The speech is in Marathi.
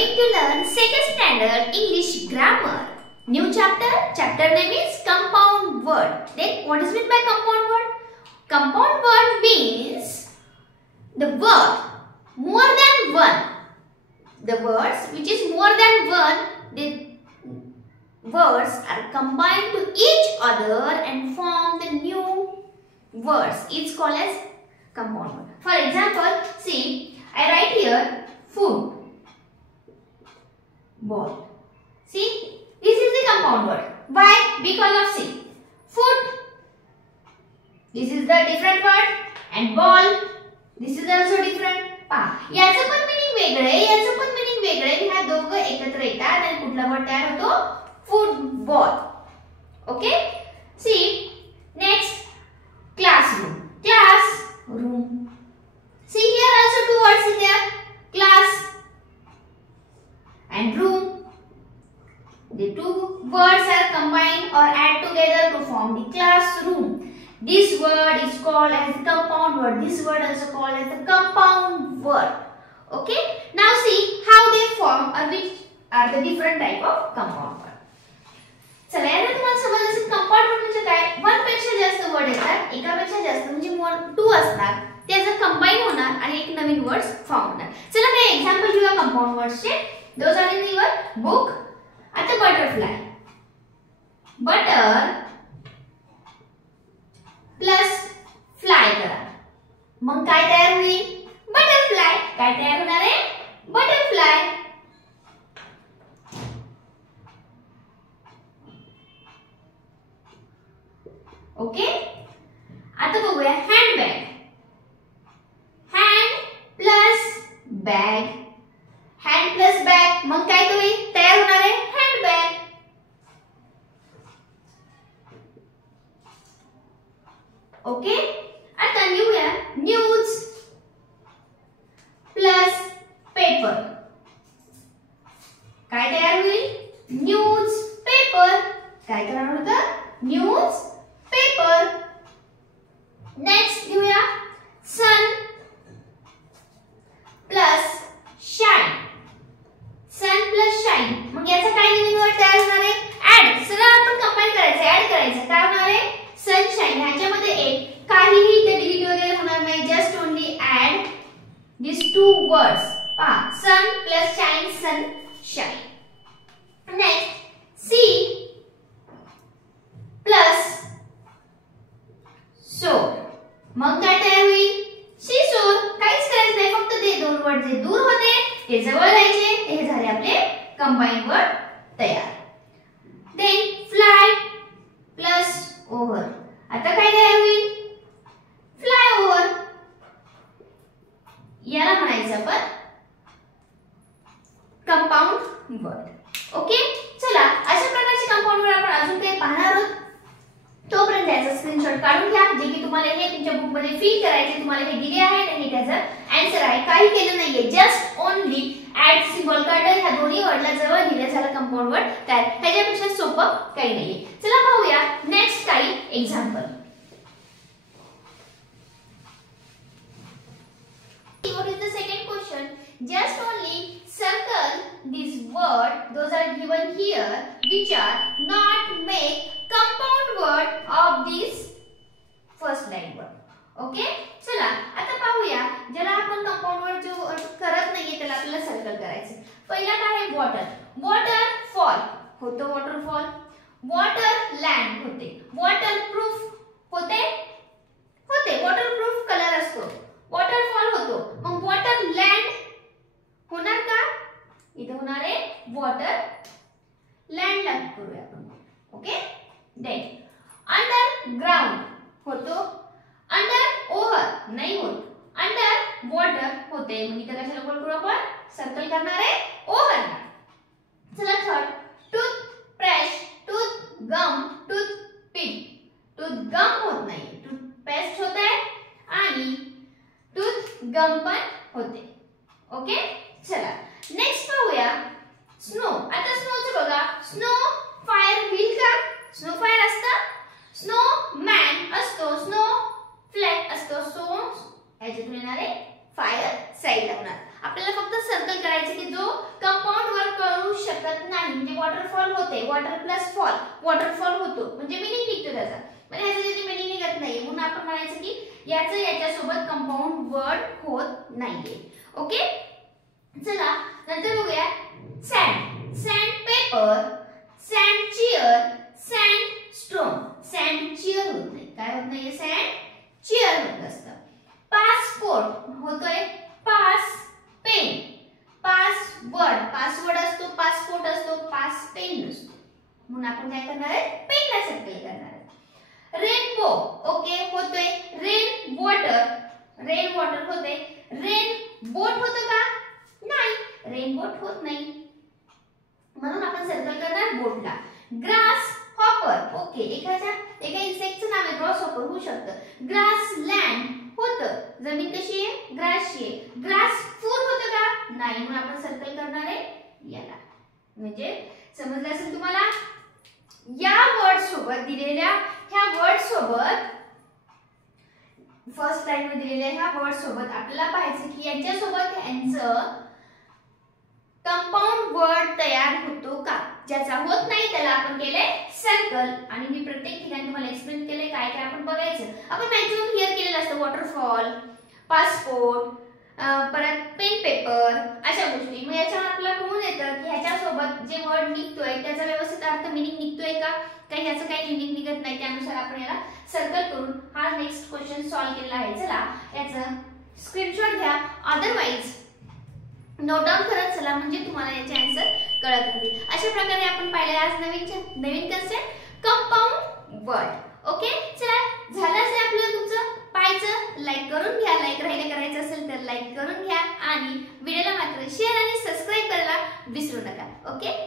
going to learn second standard English grammar. New chapter. Chapter name is compound word. Then what is meant by compound word? Compound word means the word more than one. The words which is more than one, the words are combined to each other and form the new words. It's called as compound word. For example, see, I write here food, ball. See, this is the compound word. Why? Because of see, food, this is the different word, and ball, this is also different. पहा, याचं पण मीनिंग वेगळं आहे, याचं पण मीनिंग वेगळं आहे. ह्या दोघं एकत्र येतात आणि कुठला वर्ड तयार होतो? Football. Okay? See, next classroom. Classroom. See here also two words in there. Class and room. The two words are combined or add together to form the classroom. This word is called as the compound word. This word also called as the compound word. Okay? Now see how they form or which are the different type of compound word. चला याला तुम्हाला समजलं असेल कंपाउंड वर्ड म्हणजे काय? वन पेक्षा जास्त वर्ड येतात, एकापेक्षा जास्त म्हणजे मोर टू असणार, त्याचं कंबाईन होणार आणि एक नवीन वर्ड्स फॉर्म होणार. चला काही एक्झाम्पल घेऊया कंपाउंड वर्ड्सचे. Those are in your book. आता बटरफ्लाय, बटर प्लस फ्लाय करा, मग काय तयार होईल? बटरफ्लाय. काय तयार होणार आहे? बटरफ्लाय. ओके, आता बघूया handbag. Hand plus bag, hand plus bag, मग काय होईल? तयार होणार आहे हँडबॅग. ओके, आता लिहूया न्यूज प्लस पेपर. काय तयार होईल? News paper. काय करणार होतं? News paper. नेक्स्ट लिहूया सन प्लस शाइन. सन प्लस शाइन, मग याचा काय नवीन वर्ड तयार होणार आहे? ऍड. सगळं आपण कंबाईन करायचं, ऍड करायचं. काय होणार आहे? सनशाइन. ह्याच्यामध्ये एक काहीही ते डिलीट वगैरे होणार नाही, just only add these two words. पहा, sun plus shine, sun shine. Next sea plus shore, मग काय तयार होईल? सीसोर. काहीच करायचं नाही, फक्त ते दोन वर्ड जे दूर होते ते जवळ यायचे, हे झाले आपले कंबाईन वर्ड तयार. Then fly plus over. आता काय तयार होईल? Fly over. याला म्हणायचं आपण कंपाउंड वर्ड. ओके, चला अशा प्रकारचे कंपाउंड वर्ड आपण अजून काही पाहणार आहोत. तोपर्यंत याचा स्क्रीनशॉट काढून घ्या, जे की तुम्हाला हे तुमच्या बुक मध्ये फिल करायचे. तुम्हाला हे दिले आहे आणि त्याचं आन्सर आहे. काही केलं नाहीये, जस्ट ओनली ऍड सिम्बॉल काढलं, ह्या दोन्ही वर्डला जवळ दिलं झालं कंपाउंड वर्ड तयार. ह्याच्यापेक्षा सोपं काही नाहीये. चला पाहूया नेक्स्ट काही example. What is the second question? Just only circle this word, those are given here, which are not make compound word of this first line word. Okay? चला आता पाहूया, ज्याला आपण कंपाउंड वर्ड जो करत नाहीये त्याला आपल्याला सर्कल करायचं. पहिला काय आहे? वॉटर. वॉटर फॉल होतो, वॉटरफॉल. वॉटर लँड होते, वॉटरप्रूफ होते, होते वॉटरप्रूफ कलर असतो. वॉटरफॉल होतो, मग वॉटर लँड होणार का? इथे होणार आहे वॉटर लँड ला करूया आपण. ओके, देन अंडर ग्राउंड होतो, अंडर ओव्हर नाही होत, अंडर वॉटर होते, मग इथे कशाला कॉल करू आपण? सर्कल करणार आहे ओव्हर. चला थर्ड, टूथ ब्रश, टूथ गम, टूथ पिक. टूथ गम होत नाही, टूथ पेस्ट होत आहे आणि टूथ गम पण होते. ओके, चला नेक्स्ट पाहूया स्नो. आता स्नोचं बघा, स्नो फायर होईल का? स्नो फायर असतं, स्नो मॅन असतो, स्नो फ्लॅग असतो, सो ह्याच्यातून येणारे फायर साइडला होणार. आपल्याला फक्त सर्कल करायचे की जो कंपाउंड म्हणजे वॉटरफॉल होते, वॉटर प्लस फॉल वॉटरफॉल होतो म्हणजे मिनिंग निघतो त्याचा, म्हणजे ह्याचं त्याची मिनिंग निघत नाहीये म्हणून आपण म्हणायचं की याचं याच्यासोबत कंपाऊंड वर्ड होत नाहीये. ओके, चला नंतर बघूया sand. Sand paper, sand chair, sand stone. Sand chair होत नाही, काय होत नाहीये, सँड चेअर होत असतं. पासपोर्ट होतोय पास पेन. पासवर्ड, पासवर्ड असतो, पासपोर्ट असतो, पास पेन नसतो म्हणून आपण काय करणार आहे, पेनला सर्कल करणार आहे. रेनबो ओके होतोय रेन वॉटर. रेन वॉटर होते, रेन बोट होतं का, नाही, रेन बोट होत नाही म्हणून आपण सर्कल करणार बोटला. ग्रास हॉपर ओके, एका इन्सेक्टचं नाव आहे ग्रास हॉपर होऊ शकतं. ग्रास लँड होतं, जमीन कशी आहे, ग्रासची आहे. ग्रास फूड होतं का, नाही म्हणून आपण सर्कल करणार आहे याला. म्हणजे समजलं असेल तुम्हाला, या वर्ड सोबत दिलेल्या ह्या वर्ड सोबत फर्स्ट लाईन मध्ये दिलेल्या ह्या वर्ड सोबत आपल्याला पाहायचं की यांच्या सोबत यांचं कंपाऊंड वर्ड तयार होतो का. ज्याचा होत नाही त्याला आपण केले सर्कल आणि मी प्रत्येक ठिकाणी तुम्हाला एक्सप्लेन केले काय काय आपण बघायचं. आपण मॅक्सिमम क्लिअर केलेलं असतं, वॉटरफॉल, पासपोर्ट, परत पेन पेपर अशा गोष्टी. मग याच्यावर आपल्याला कळून येतं की ह्याच्या सोबत जे वर्ड निघतोय त्याचा व्यवस्थित अर्थ मिनिंग निघतोय का, काही ह्याचं काही मिनिंग निघत नाही, त्यानुसार आपण याला सर्कल करून हा नेक्स्ट क्वेश्चन सॉल्व्ह केलेला आहे. चला याचं स्क्रीनशॉट घ्या, अदरवाइज नोट डाऊन करत चला म्हणजे तुम्हाला याचे आन्सर कळत राहतील. अशा प्रकारे आपण पाहिले आज नवीन कन्सेप्ट कंपाऊंड वर्ड. ओके, चला झालं असेल आपलं तुमचं पाहायचं, लाईक करून घ्या, लाईक राहिले करायचं असेल तर लाईक करून घ्या आणि व्हिडिओला मात्र शेअर आणि सबस्क्राईब करायला विसरू नका. ओके.